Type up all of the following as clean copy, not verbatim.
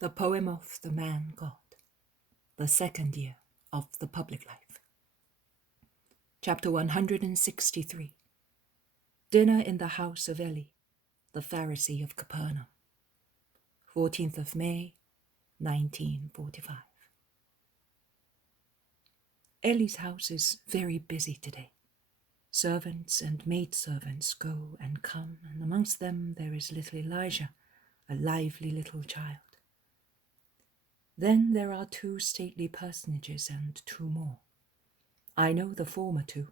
The Poem of the Man God, the second year of the public life. Chapter 163. Dinner in the house of Eli, the Pharisee of Capernaum. 14th of May, 1945. Eli's house is very busy today. Servants and maidservants go and come, and amongst them there is little Elijah, a lively little child. Then there are 2 stately personages and 2 more. I know the former 2,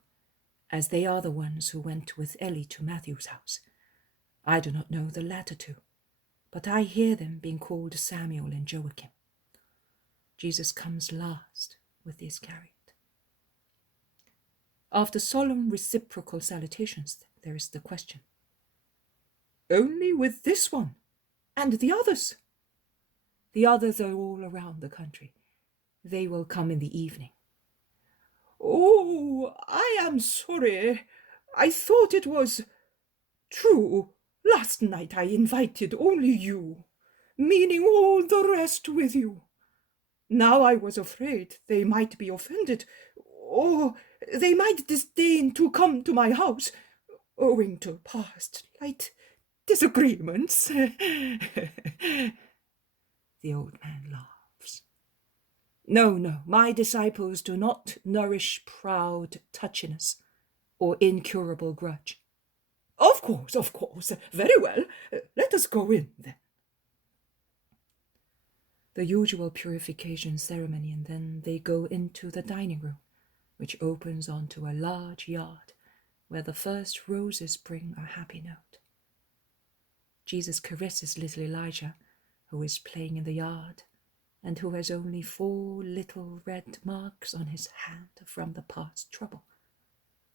as they are the ones who went with Eli to Matthew's house. I do not know the latter 2, but I hear them being called Samuel and Joachim. Jesus comes last with the Iscariot. After solemn reciprocal salutations, there is the question. Only with this one, and the others? The others are all around the country. They will come in the evening. Oh, I am sorry. I thought it was true. Last night I invited only you, meaning all the rest with you. Now I was afraid they might be offended, or they might disdain to come to my house, owing to past slight disagreements. The old man laughs. No, my disciples do not nourish proud touchiness or incurable grudge. Of course. Very well. Let us go in, then. The usual purification ceremony, and then they go into the dining room, which opens onto a large yard where the first roses bring a happy note. Jesus caresses little Elijah, who is playing in the yard, and who has only 4 little red marks on his hand from the past trouble.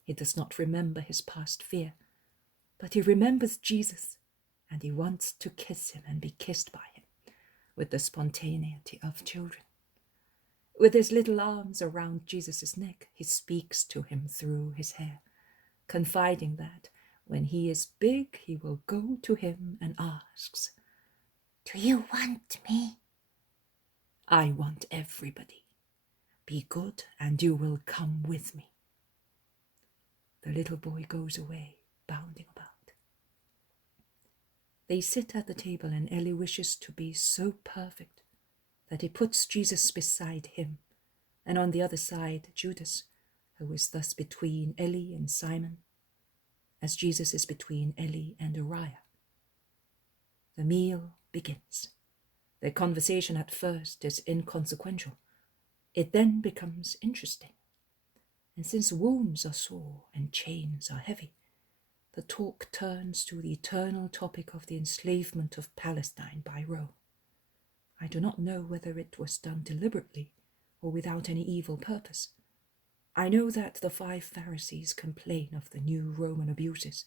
He does not remember his past fear, but he remembers Jesus, and he wants to kiss him and be kissed by him, with the spontaneity of children. With his little arms around Jesus' neck, he speaks to him through his hair, confiding that when he is big, he will go to him and asks, "Do you want me?" I want everybody. Be good and you will come with me. The little boy goes away, bounding about. They sit at the table, and Eli wishes to be so perfect that he puts Jesus beside him, and on the other side Judas, who is thus between Eli and Simon, as Jesus is between Eli and Uriah. The meal begins. Their conversation at first is inconsequential. It then becomes interesting. And since wounds are sore and chains are heavy, the talk turns to the eternal topic of the enslavement of Palestine by Rome. I do not know whether it was done deliberately or without any evil purpose. I know that the 5 Pharisees complain of the new Roman abuses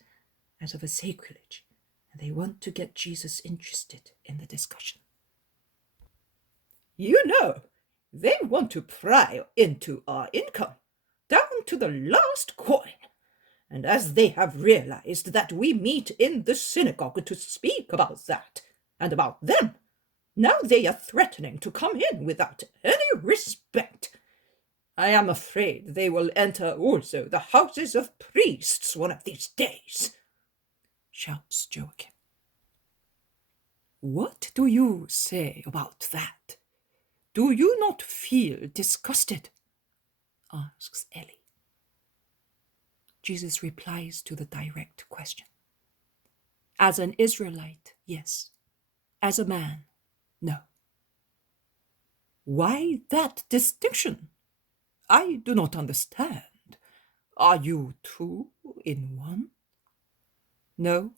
as of a sacrilege, and they want to get Jesus interested in the discussion. You know, they want to pry into our income, down to the last coin. And as they have realized that we meet in the synagogue to speak about that and about them, now they are threatening to come in without any respect. I am afraid they will enter also the houses of priests one of these days, shouts Joachim. What do you say about that? Do you not feel disgusted? Asks Eli. Jesus replies to the direct question. As an Israelite, yes. As a man, no. Why that distinction? I do not understand. Are you 2 in 1? No,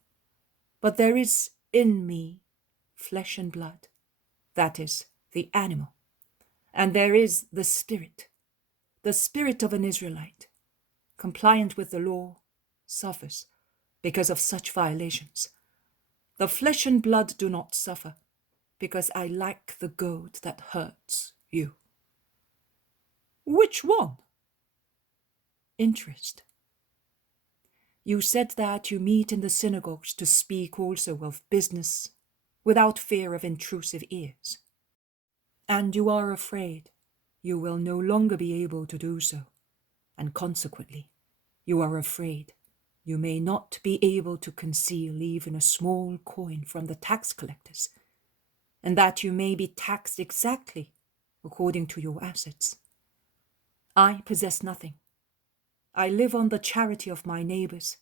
but there is in me flesh and blood, that is, the animal, and there is the spirit of an Israelite, compliant with the law, suffers because of such violations. The flesh and blood do not suffer, because I like the goad that hurts you. Which one? Interest. You said that you meet in the synagogues to speak also of business, without fear of intrusive ears. And you are afraid you will no longer be able to do so, and consequently, you are afraid you may not be able to conceal even a small coin from the tax collectors, and that you may be taxed exactly according to your assets. I possess nothing. I live on the charity of my neighbors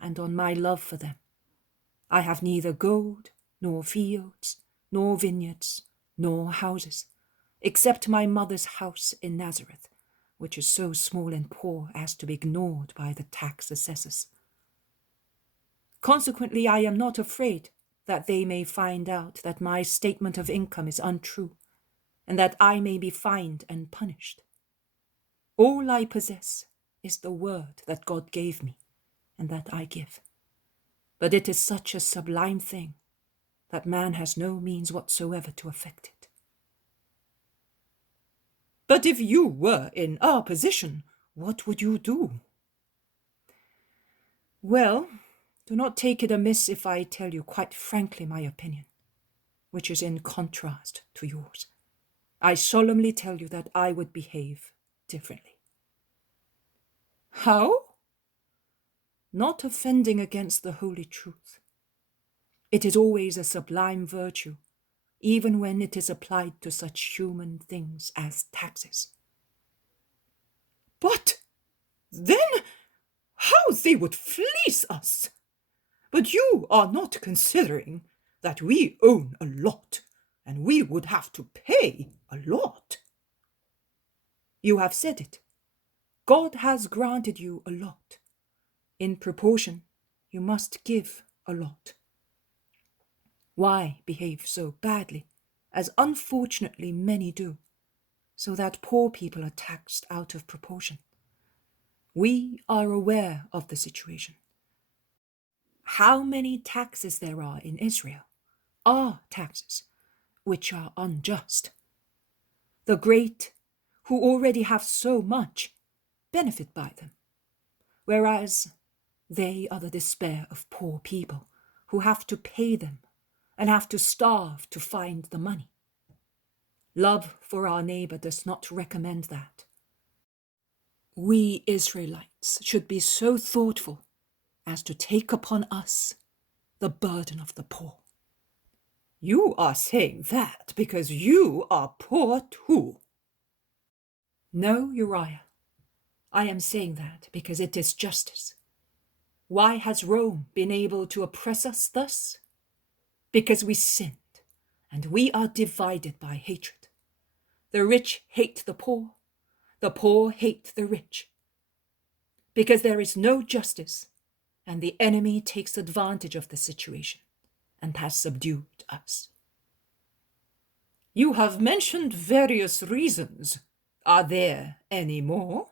and on my love for them. I have neither gold, nor fields, nor vineyards, nor houses, except my mother's house in Nazareth, which is so small and poor as to be ignored by the tax assessors. Consequently, I am not afraid that they may find out that my statement of income is untrue, and that I may be fined and punished. All I possess is the word that God gave me, and that I give. But it is such a sublime thing that man has no means whatsoever to affect it. But if you were in our position, what would you do? Well, do not take it amiss if I tell you quite frankly my opinion, which is in contrast to yours. I solemnly tell you that I would behave differently. How? Not offending against the holy truth. It is always a sublime virtue, even when it is applied to such human things as taxes. But then how they would fleece us! But you are not considering that we own a lot, and we would have to pay a lot. You have said it. God has granted you a lot. In proportion, you must give a lot. Why behave so badly, as unfortunately many do, so that poor people are taxed out of proportion? We are aware of the situation. How many taxes there are in Israel are taxes which are unjust. The great, who already have so much, benefit by them, whereas they are the despair of poor people who have to pay them and have to starve to find the money. Love for our neighbor does not recommend that. We Israelites should be so thoughtful as to take upon us the burden of the poor. You are saying that because you are poor too. No, Uriah. I am saying that because it is justice. Why has Rome been able to oppress us thus? Because we sinned, and we are divided by hatred. The rich hate the poor hate the rich. Because there is no justice, and the enemy takes advantage of the situation and has subdued us. You have mentioned various reasons. Are there any more?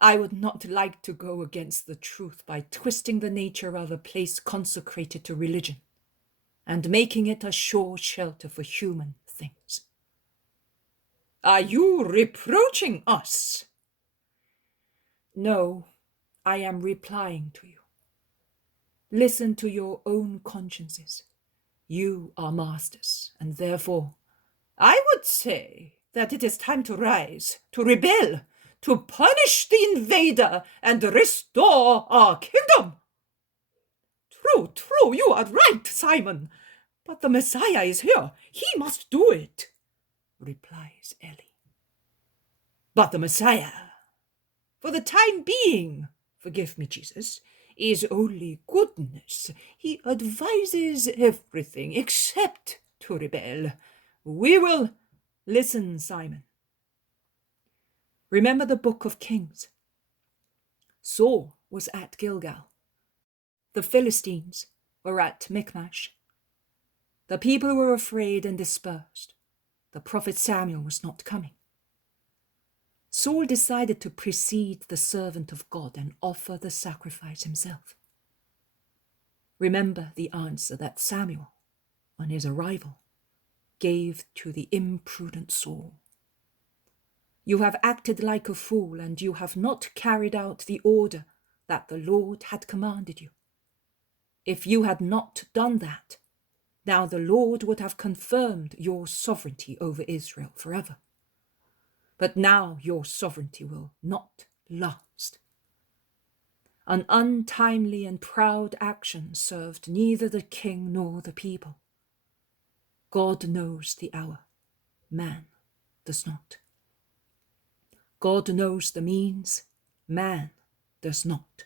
I would not like to go against the truth by twisting the nature of a place consecrated to religion and making it a sure shelter for human things. Are you reproaching us? No, I am replying to you. Listen to your own consciences. You are masters, and therefore, I would say that it is time to rise, to rebel, to punish the invader and restore our kingdom. True, you are right, Simon. But the Messiah is here. He must do it, replies Eli. But the Messiah, for the time being, forgive me, Jesus, is only goodness. He advises everything except to rebel. We will listen, Simon. Remember the book of Kings. Saul was at Gilgal. The Philistines were at Michmash. The people were afraid and dispersed. The prophet Samuel was not coming. Saul decided to precede the servant of God and offer the sacrifice himself. Remember the answer that Samuel, on his arrival, gave to the imprudent Saul. You have acted like a fool, and you have not carried out the order that the Lord had commanded you. If you had not done that, now the Lord would have confirmed your sovereignty over Israel forever. But now your sovereignty will not last. An untimely and proud action served neither the king nor the people. God knows the hour, man does not. God knows the means, man does not.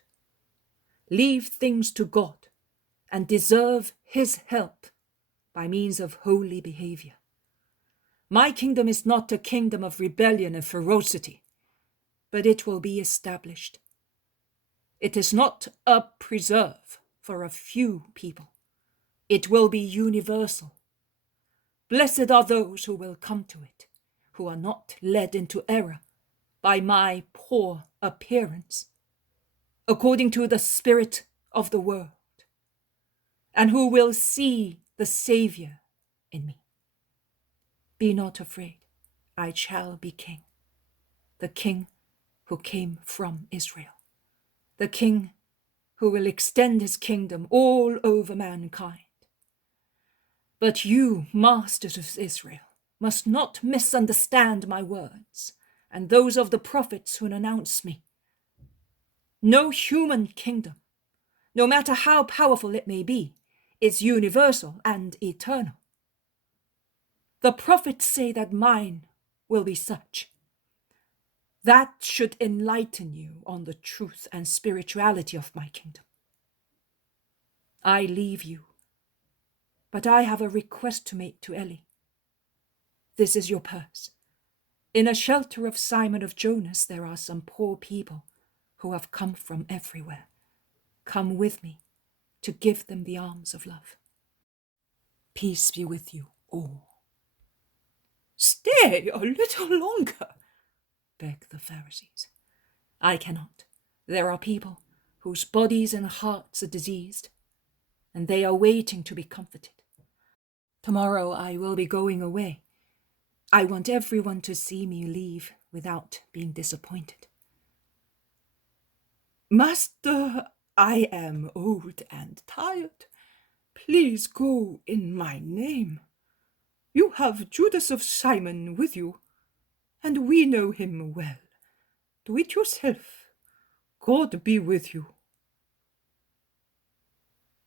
Leave things to God and deserve his help by means of holy behavior. My kingdom is not a kingdom of rebellion and ferocity, but it will be established. It is not a preserve for a few people. It will be universal. Blessed are those who will come to it, who are not led into error by my poor appearance, according to the spirit of the world, and who will see the Savior in me. Be not afraid, I shall be king, the king who came from Israel, the king who will extend his kingdom all over mankind. But you, masters of Israel, must not misunderstand my words and those of the prophets who announce me. No human kingdom, no matter how powerful it may be, is universal and eternal. The prophets say that mine will be such. That should enlighten you on the truth and spirituality of my kingdom. I leave you, but I have a request to make to Eli. This is your purse. In a shelter of Simon of Jonas there are some poor people who have come from everywhere. Come with me to give them the alms of love. Peace be with you all. Stay a little longer, begged the Pharisees. I cannot. There are people whose bodies and hearts are diseased, and they are waiting to be comforted. Tomorrow I will be going away. I want everyone to see me leave without being disappointed. Master, I am old and tired. Please go in my name. You have Judas of Simon with you, and we know him well. Do it yourself. God be with you.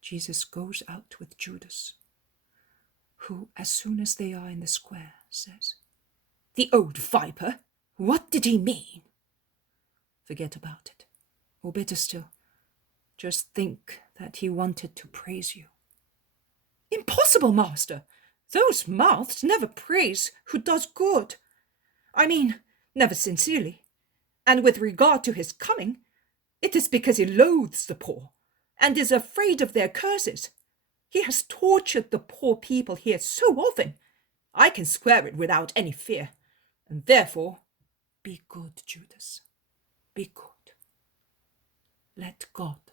Jesus goes out with Judas, who, as soon as they are in the square, says, "The old viper! What did he mean?" Forget about it. Or better still, just think that he wanted to praise you. Impossible, Master! Those mouths never praise who does good. I mean, never sincerely. And with regard to his coming, it is because he loathes the poor and is afraid of their curses. He has tortured the poor people here so often. I can swear it without any fear, and therefore, be good, Judas. Be good. Let God